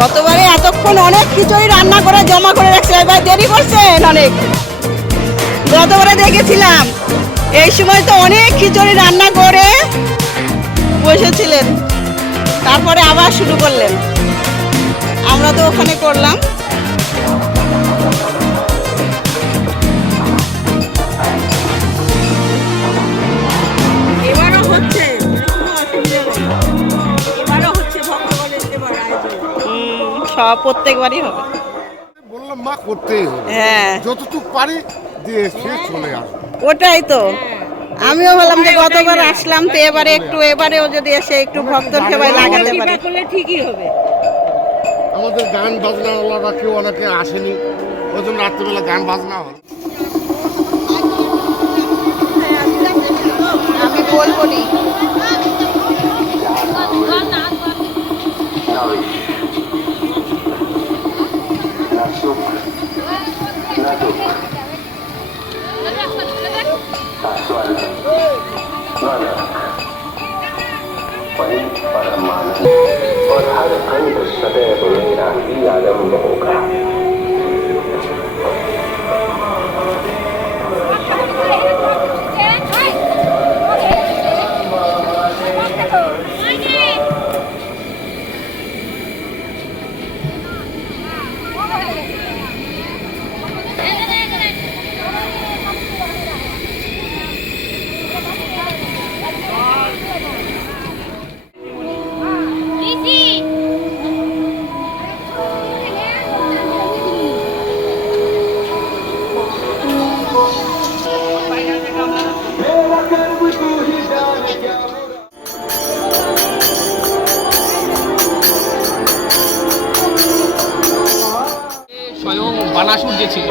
গতবারে এতক্ষণ অনেক খিচুড়ি রান্না করে জমা করে রাখছে, এবার দেরি করছেন অনেক। গতবারে দেখেছিলাম এই সময় তো অনেক খিচুড়ি রান্না করে বসেছিলেন, তারপরে আবার শুরু করলেন। আমরা তো ওখানে করলাম। এবারও হচ্ছে, এবারও হচ্ছে ভক্তগণের সেবার আয়োজন। সব প্রত্যেকবারই হবে। বললাম মা করতেই হবে, হ্যাঁ যতটুকু পারি দিয়ে শেষ চলে আসবে। ওটাই তো আমিও বললাম যে গতবার আসলাম তো এবারে একটু, এবারেও যদি এসে একটু ভক্তর সেবায় লাগাতে পারি ঠিকই হবে। আমাদের গান বাজনাওয়ালারা কেউ অনেকে আসেনি, ওই জন্য রাত্রিবেলা গান বাজনা হল। আমি বলবো নি। और हर खंड सदैव मेरा ही आरंभ होगा। স্বয়ং বানাসুর যে ছিল,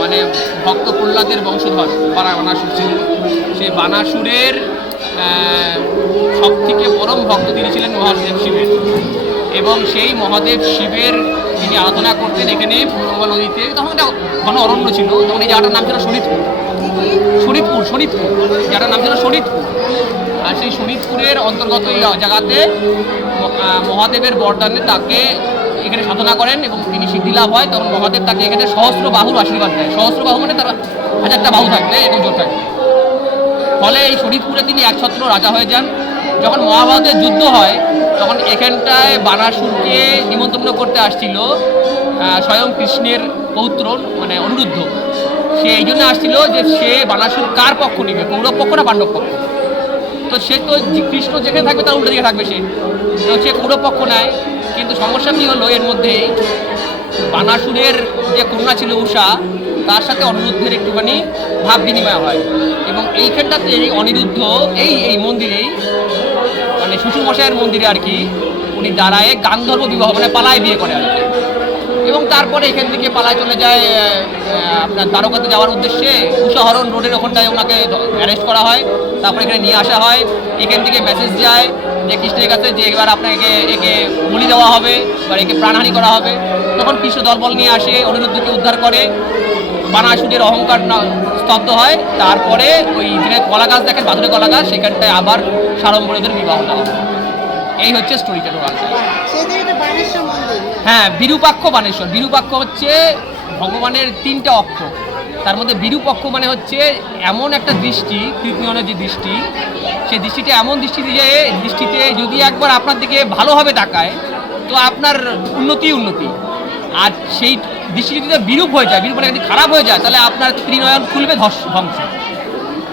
মানে ভক্ত প্রহ্লাদের বংশধর বানাসুর ছিল, সেই বানাসুরের সব থেকে পরম ভক্ত তিনি ছিলেন মহাদেব শিবের। এবং সেই মহাদেব শিবের তিনি আরাধনা করতেন এখানে পূর্বঙ্গ নদীতে। তখন এটা ঘন অরণ্য ছিল, তখন এই জায়গাটার নাম ছিল শোনিতপুর। জায়গাটার নাম ছিল শোনিতপুর। আর সেই শোনিতপুরের অন্তর্গত এই জায়গাতে মহাদেবের বরদানে তাকে এখানে সাধনা করেন এবং তিনি সিদ্ধি লাভ হয়। তখন মহাদেব তাকে এখানে সহস্র বাহুর আশীর্বাদ দেয়। সহস্র বাহু মানে তার 1000টা বাহু থাকবে এবং জোর থাকবে। ফলে এই শরীরপুরে তিনি একছত্র রাজা হয়ে যান। যখন মহাভারতের যুদ্ধ হয় তখন এখানটায় বানাসুরকে নিমন্ত্রণ করতে আসছিল স্বয়ং কৃষ্ণের পৌত্র মানে অনিরুদ্ধ। সে এই জন্য আসছিল যে সে বানাসুর কার পক্ষ নেবে, কৌরব পক্ষ না পাণ্ডব পক্ষ। তো সে তো কৃষ্ণ যেখানে থাকবে তার উল্টো দিকে থাকবে, সে কৌরব পক্ষ নেয়। কিন্তু সমস্যা কী হলো, এর মধ্যে বানাসুরের যে কন্যা ছিল উষা, তার সাথে অনিরুদ্ধের একটুখানি ভাব বিনিময় হয়। এবং এইখানটাতে অনিরুদ্ধ এই মন্দিরেই মানে শ্বশুরমশাইয়ের মন্দিরে আর কি উনি দাঁড়ায় গান্ধর্ব বিবাহ মানে পালায় বিয়ে করে আর কি। এবং তারপরে এখান থেকে পালায় চলে যায় আপনার দ্বারকাতে যাওয়ার উদ্দেশ্যে। উষাহরণ রোডের ওখানটায় ওনাকে অ্যারেস্ট করা হয়, তারপরে এখানে নিয়ে আসা হয়। এখান থেকে মেসেজ যায় যে কৃষ্ণের কাছে যে এবার আপনাকে একে বলি দেওয়া হবে বা একে প্রাণহানি করা হবে। তখন কৃষ্ণ দলবল নিয়ে আসে, অনিরুদ্ধকে উদ্ধার করে। বানাসুরের অহংকার স্তব্ধ হয়। তারপরে ওই যেখানে কলা গাছ দেখেন, বাদুড়ে কলা গাছ, সেখানটায় আবার সাড়ম্বরদের বিবাহ দেওয়া হয়। এই হচ্ছে স্টোরিটা টোটালটা। হ্যাঁ, বিরূপাক্ষ বানেশ্বর। বিরূপাক্ষ হচ্ছে ভগবানের 3টা অক্ষ, তার মধ্যে বিরূপক্ষ মানে হচ্ছে এমন একটা দৃষ্টি, তৃতীয়নের যে দৃষ্টি, সেই দৃষ্টিটা এমন দৃষ্টিতে যদি একবার আপনার দিকে ভালোভাবে তাকায় তো আপনার উন্নতি। আর সেই দৃষ্টি যদি বিরূপ হয়ে যায়, বিরূপ মানে যদি খারাপ হয়ে যায়, তাহলে আপনার ত্রিনয়ন খুলবে ধ্বংস।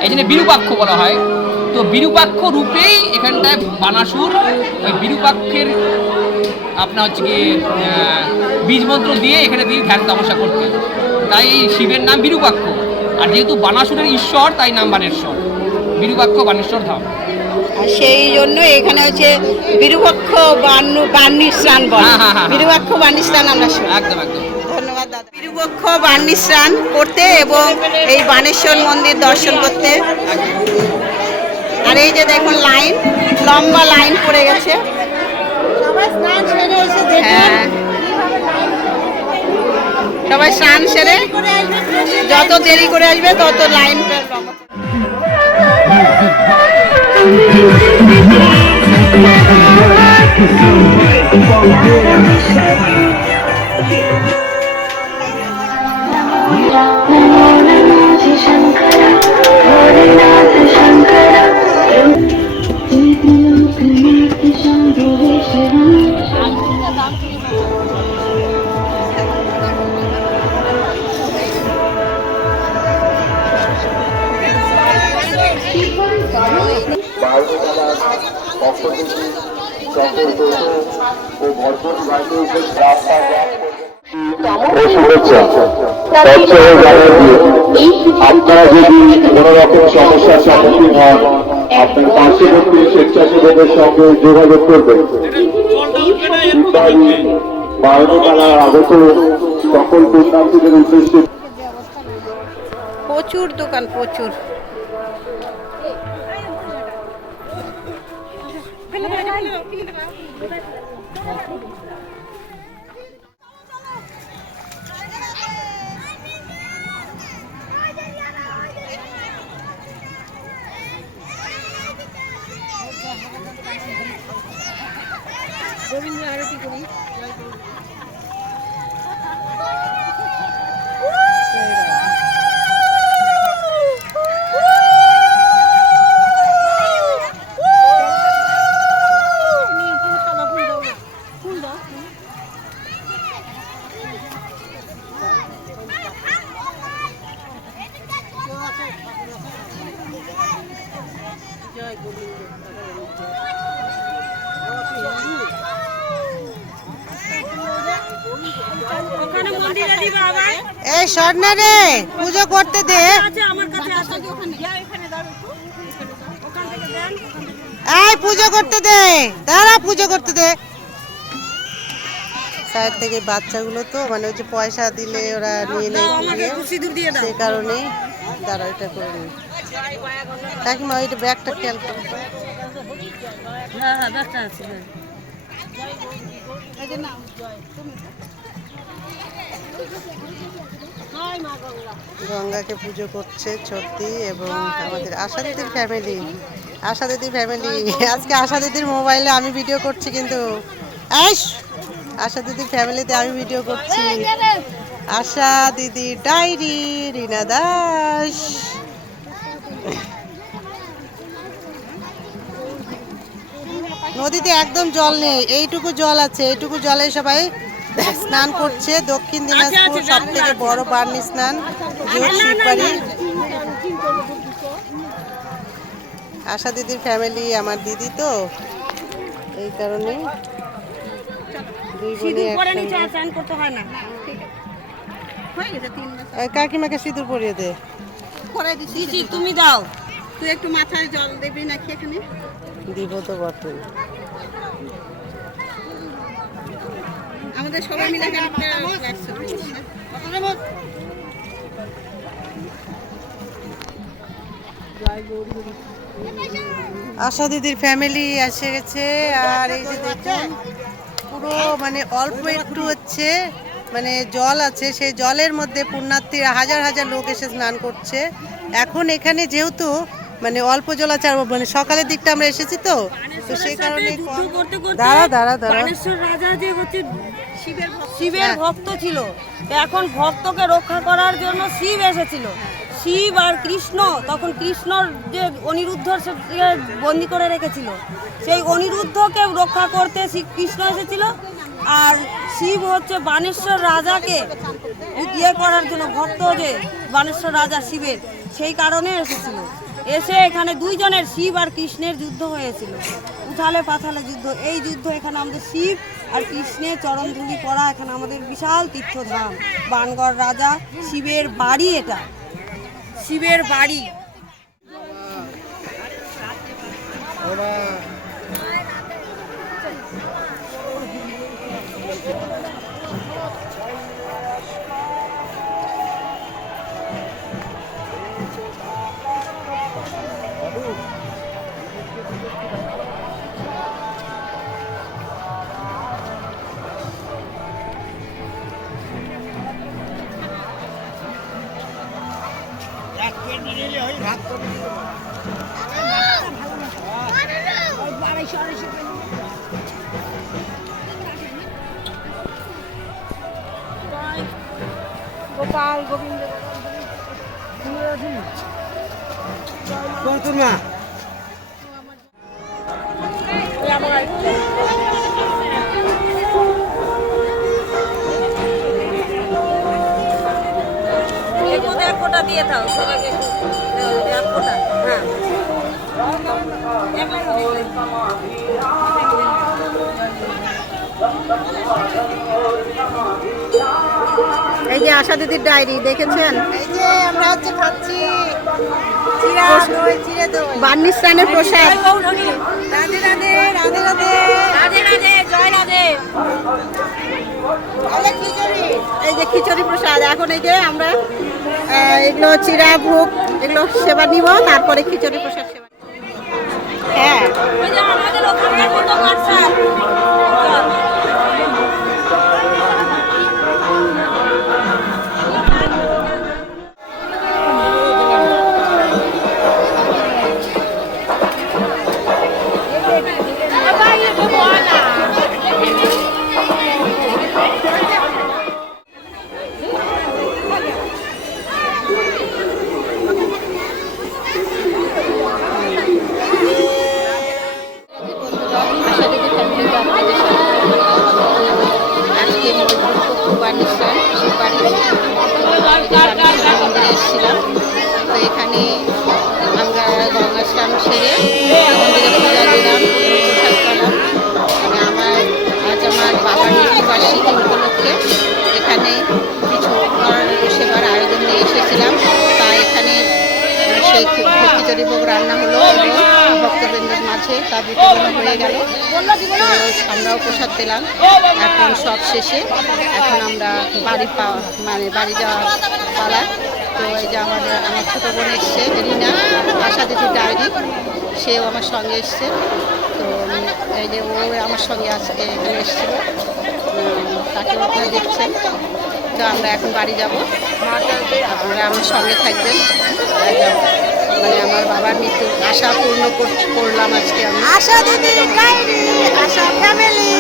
এই জন্য বিরূপাক্ষ বলা হয়। তো বিরূপাক্ষ রূপেই এখানটায় বানাসুর ওই বিরূপাক্ষের আপনার হচ্ছে কি বীজ মন্ত্র দিয়ে এখানে তিনি ধ্যান তপস্যা করতেন, তাই শিবের নাম বিরূপাক্ষ। আর যেহেতু বানাসুরের ঈশ্বর তাই নাম বানেশ্বর, বিরূপাক্ষ বানেশ্বর ধাম। আর সেই জন্য এখানে হচ্ছে বিরূপাক্ষ বাণী স্নান বলে। বিরূপাক্ষ বাণী স্নান আমরা শুনি। একদম। ধন্যবাদ দাদা। বিরূপাক্ষ বাণী স্নান করতে এবং এই বানেশ্বর মন্দির দর্শন করতে। আর এই যে দেখুন লাইন, লম্বা লাইন পড়ে গেছে। হ্যাঁ, সবাই স্নান সেরে যত দেরি করে আসবে তত লাইনটা লম্বা। বায়ুমেলার পক্ষ থেকে সকল বন্ধু ও ভরপুর বায়ুকে রাস্তা ও শুভেচ্ছা তৎসহ জানিয়ে দিয়ে আপনারা যদি কোনো রকম সমস্যার সম্মুখীন হন আপনার পার্শ্ববর্তী স্বেচ্ছাসেবকের সঙ্গে যোগাযোগ করবেন। বায়ুমেলার আগত সকল পুণ্যার্থীদের উদ্দেশ্যে প্রচুর দোকান, প্রচুর। রবীন্দ্র আরতি করি। এই স্বর্ণা রে, পুজো করতে দে। এই পুজো করতে দে, দাঁড়া, পুজো করতে দে। সাইড থেকে বাচ্চাগুলো তো মানে ওই যে পয়সা দিলে ওরা নিয়ে নেয়, সেই কারণে দাঁড়া, এটা করে নি। কাকিমা ওইটা ব্যাগটা খেয়াল করো। হ্যাঁ, ব্যাগটা আছে। গঙ্গাকে পুজো করছে ছোটদি এবং আমাদের আশা দিদির ফ্যামিলি। আশা দিদির ফ্যামিলি আজকে আশা দিদির মোবাইলে আমি ভিডিও করছি, কিন্তু আশা দিদির ফ্যামিলিতে আমি ভিডিও করছি। আশা দিদির ডায়েরি, রিনা দাস। নদীতে একদম জল নেই, এইটুকু জল আছে, এইটুকু জলে সবাই স্নান করছে। দক্ষিণ দিনাজপুর সব থেকে বড় বার্নি স্নান শিববাড়ি। আশা দিদির ফ্যামিলি আমার দিদি তো, এই কারণে দুই বোনে কাকিমাকে সিঁদুর পরিয়ে দে। তুমি দাও, তুই একটু মাথায় জল দেবি নাকি? এখানে দিব তো বটে। আমাদের সবাই মিলে আশা দিদির ফ্যামিলি এসে গেছে। আর এই যে দেখুন পুরো মানে অল্প একটু হচ্ছে মানে জল আছে, সেই জলের মধ্যে পুণ্যার্থীরা হাজার হাজার লোক এসে স্নান করছে। এখন এখানে যেহেতু মানে অল্প জল আছে, আর মানে সকালের দিকটা আমরা এসেছি তো সেই কারণে দাঁড়া দাঁড়া দাঁড়া। রাজা যে হচ্ছে শিবের ভক্ত ছিল, এখন ভক্তকে রক্ষা করার জন্য শিব এসেছিল। শিব আর কৃষ্ণ, তখন কৃষ্ণর যে অনিরুদ্ধর বন্দি করে রেখেছিল, সেই অনিরুদ্ধকে রক্ষা করতে কৃষ্ণ এসেছিল। আর শিব হচ্ছে বানেশ্বর রাজাকে ইয়ে করার জন্য, ভক্ত যে বানেশ্বর রাজা শিবের, সেই কারণে এসেছিল। এসে এখানে দুইজনের শিব আর কৃষ্ণের যুদ্ধ হয়েছিল, উথালে পাথালে যুদ্ধ। এই যুদ্ধ এখানে আমাদের শিব আর কৃষ্ণের চরণধুলি পড়া, এখানে আমাদের বিশাল তীর্থধাম বানগড় রাজা শিবের বাড়ি, এটা শিবের বাড়ি। এর মধ্যে 1 ফোঁটা দিয়ে দাও সবাইকে, 1 ফোঁটা। হ্যাঁ এই যে আশা দিদির ডায়েরি দেখেছেন? এই যে আমরা হচ্ছে খাচ্ছি চিরা দই, চিড়ে দই। বার্নিশ স্থানের প্রসাদ। রাধে রাধে, রাধে রাধে, রাধে রাধে, জয় রাধে। তাহলে খিচুড়ি। এই যে খিচুড়ি প্রসাদ। এখন এই যে আমরা এগুলো চিরা ভোগ এগুলো সেবা নিব, তারপরে খিচুড়ি প্রসাদ সেবা। হ্যাঁ ওই যে আমাদের ওখানকার মতো হোয়াটসঅ্যাপ। আজকে বার্নিশার সুপারি মন্দিরে এসেছিলাম। তো এখানে আমরা গঙ্গা স্নান সেরে মন্দিরে পূজা দিলাম, প্রসাদ পেলাম। আমার আজ আমার বাবার মৃত্যুবার্ষিকী উপলক্ষে এখানে কিছু সেবার আয়োজন নিয়ে এসেছিলাম। তাই এখানে সেই খিচুড়ি ভোগ রান্না হলো এবং ভক্তবৃন্দের মাঝে তা বিতরণ হয়ে গেল। আমরাও প্রসাদ পেলাম। এখন সব শেষে এখন আমরা বাড়ি যাওয়ার পালা। তো এই যে আমার ছোটো বোন এসছে রিনা, আশা দিদির ডায়েরি, সেও আমার সঙ্গে এসছে। তো এই যে ও আমার সঙ্গে আজকে এখানে এসেছিল, তাকেও আপনারা দেখছেন। তো আমরা এখন বাড়ি যাব, আপনারা আমার সঙ্গে থাকবেন। মানে আমার বাবার মৃত্যুর আশা পূর্ণ করলাম আজকে আমি। আশা দিদি ডায়েরি, আশা ফ্যামিলি।